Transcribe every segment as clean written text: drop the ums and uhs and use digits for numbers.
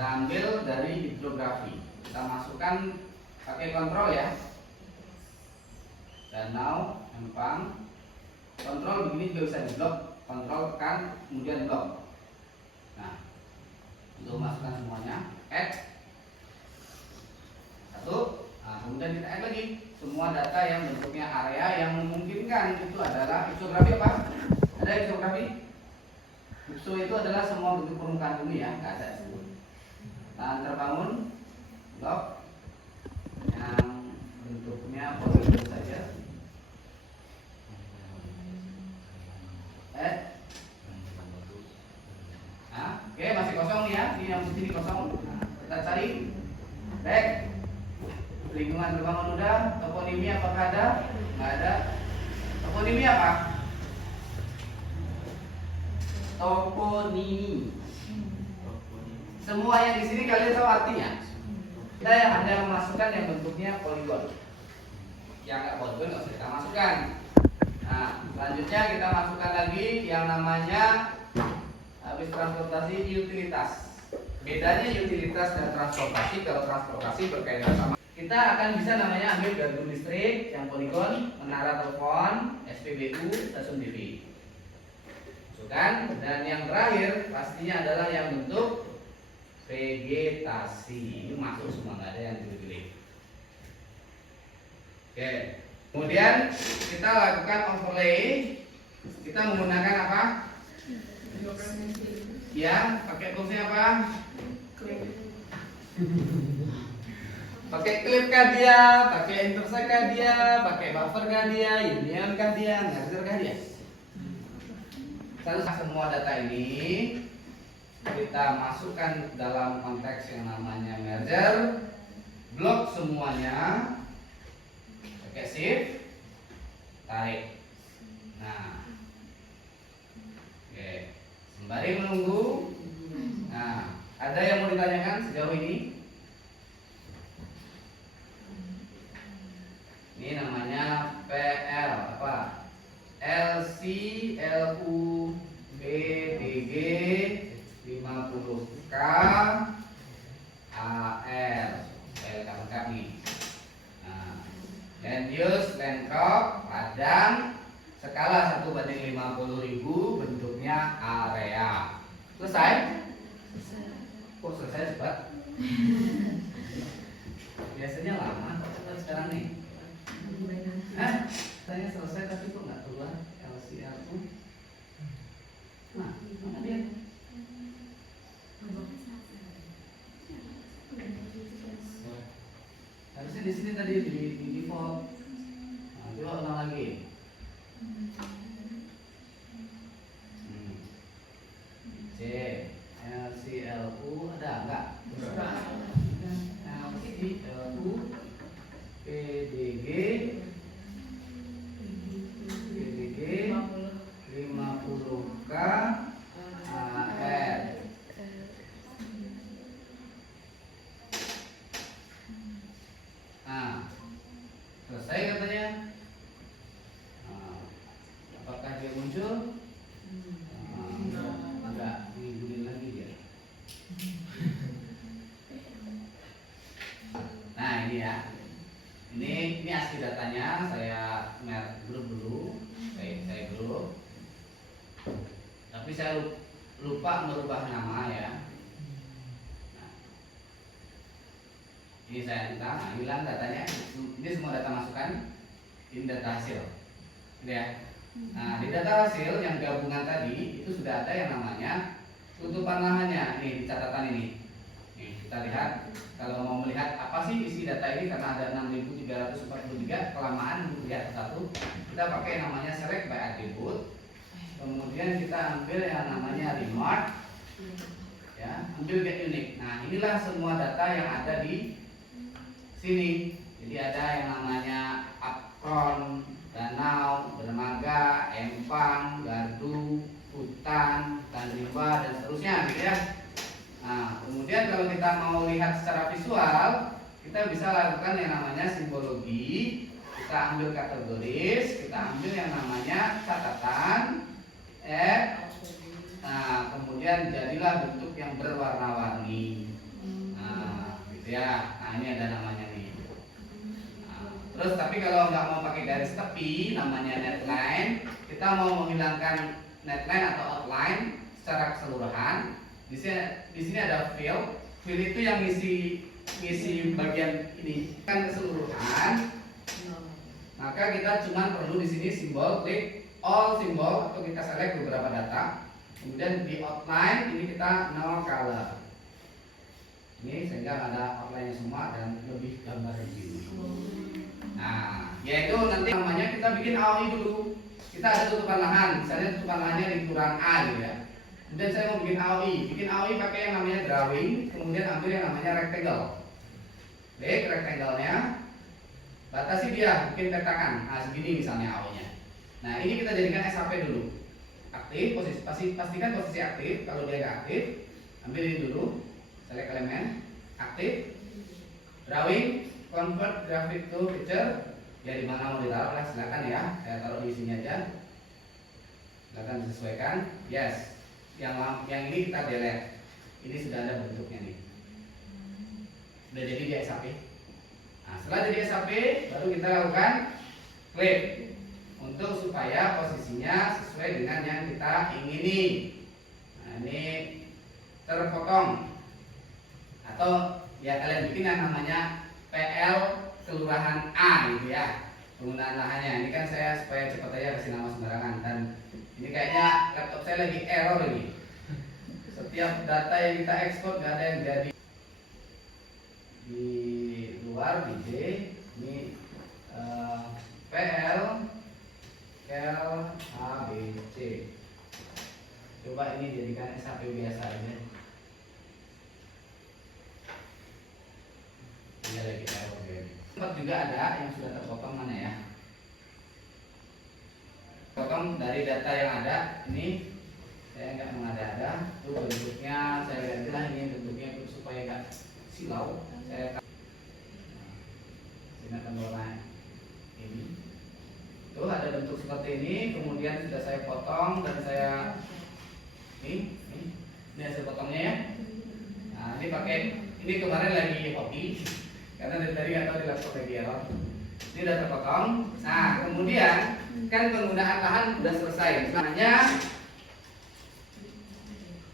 Kita ambil dari hidrografi. Kita masukkan pakai kontrol ya. Danau, empang. Kontrol begini juga bisa di blok. Kontrol tekan, kemudian blok. Nah, untuk masukkan semuanya, add. Satu. Nah, kemudian kita add lagi semua data yang bentuknya area yang memungkinkan. Itu adalah hidrografi apa? Ada hidrografi? Hipso itu adalah semua bentuk permukaan bumi ya, nggak ada itu. Lahan terbangun, blok yang bentuknya poligon saja. Oke, masih kosong nih ya, ini yang putih ini kosong. Nah, kita cari back. Lingkungan terbangun udah, toponimi apakah ada? Nggak ada. Toponimi apa? Toponimi. Semua yang di sini kalian tahu artinya. Kita hanya memasukkan yang bentuknya poligon. Yang nggak poligon nggak usah kita masukkan. Nah, selanjutnya kita masukkan lagi yang namanya habis transportasi utilitas. Bedanya utilitas dan transportasi, kalau transportasi berkaitan sama kita akan bisa namanya ambil gardu listrik yang poligon, menara telepon, SPBU, stasiun TV. Masukkan, dan yang terakhir pastinya adalah yang bentuk vegetasi. Ini masuk semua, nggak ada yang dipilih. Oke. Kemudian kita lakukan overlay. Kita menggunakan apa? Ya, pakai toolsnya apa? Pakai clip kah dia? Pakai intersect kah dia? Pakai buffer kah dia? Union kah dia? Merger kah dia? Semua data ini kita masukkan dalam konteks yang namanya merger, blok semuanya, pakai shift, tarik. Nah, oke. Sembari menunggu. Nah, ada yang mau ditanyakan sejauh ini? Ini namanya PL apa? LC LU BDG 50K AR. Saya lengkap nih. Nah, land use, land crop, padang, skala 1/50.000, bentuknya area. Selesai? Kok selesai cepat? Biasanya lama, kok cepat sekarang nih? Saya selesai tapi kok nggak keluar LCL tuh? Nah, mana dia? Harusnya di sini tadi di default. Nah, coba ulang lagi. C LCLU ada enggak? LCLU PDG 50K AR. Nah, selesai katanya. Nah, apakah dia muncul? Enggak, dihubungin lagi dia. Nah, ini ya. Ini asli datanya, saya grup dulu. Saya grup. Tapi saya lupa merubah nama ya. Nah, ini saya minta, hilang datanya. Ini semua data masukan. Ini data hasil. Gitu ya. Nah, di data hasil yang gabungan tadi itu sudah ada yang namanya tutupan lahannya. Nih di catatan ini. Nih, kita lihat kalau mau melihat apa sih isi data ini karena ada 6.343 kelamaan lihat satu. Kita pakai yang namanya select by attribute. Kemudian kita ambil yang namanya remark. Ya, ambil get unique. Nah, inilah semua data yang ada di sini. Jadi ada yang namanya apron, danau, dermaga, empang, gardu, hutan, rimba dan seterusnya gitu ya. Nah, kemudian kalau kita mau lihat secara visual, kita bisa lakukan yang namanya simbologi. Kita ambil kategoris, kita ambil yang namanya catatan, nah kemudian jadilah bentuk yang berwarna-warni. Ya, nah ini ada namanya nih. Nah, terus tapi kalau nggak mau pakai garis tepi, namanya netline. Kita mau menghilangkan netline atau outline secara keseluruhan. Di sini ada fill. Fill itu yang ngisi bagian ini kan keseluruhan. Maka kita cuma perlu di sini simbol klik all simbol atau kita select beberapa data. Kemudian di outline ini kita no color. Ini sehingga ada outline semua dan lebih gambar di sini. Nah, yaitu nanti namanya kita bikin AOI dulu. Kita ada tutupan lahan, misalnya tutupan lahannya di kurang A gitu ya. Kemudian saya mau bikin AOI. Bikin AOI pakai yang namanya drawing, kemudian ambil yang namanya rectangle. Klik rectangle-nya. Batasi dia, bikin petakan. Nah, segini misalnya AOI-nya. Nah, ini kita jadikan SHP dulu. Aktif, pastikan posisi aktif. Kalau dia nggak aktif, ambil ini dulu. Select elemen, aktif, drawing, convert graphic to picture. Ya di mana mau ditaruh lah, silakan ya. Saya taruh di sini aja. Silakan disesuaikan. Yes. Yang ini kita delete. Ini sudah ada bentuknya nih. Sudah jadi di SAP. Nah, setelah jadi SAP, baru kita lakukan klik untuk supaya posisinya sesuai dengan yang kita ingini. Nah, ini terpotong. Atau ya kalian bikin yang namanya PL kelurahan A gitu ya, penggunaan lahannya. Ini kan saya supaya cepat aja kasih nama sembarangan, dan ini kayaknya laptop saya lagi error ini. Setiap data yang kita ekspor nggak ada yang jadi. Di luar di D ini PL A B C. Coba ini jadikan SAP biasa aja. Lagi tempat juga ada yang sudah terpotong, mana ya? Potong dari data yang ada. Ini saya nggak mengada-ada. Itu bentuknya saya gantilah, ini bentuknya itu supaya nggak silau. Saya gunakan warna ini. Tuh ada bentuk seperti ini. Kemudian sudah saya potong dan saya ini hasil potongnya ya. Nah ini pakai, ini kemarin lagi hobi. Karena dari tadi nggak tahu di laptop lagi error. Ini udah terpotong. Nah, kemudian kan penggunaan lahan sudah selesai. Namanya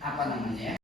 apa namanya ya?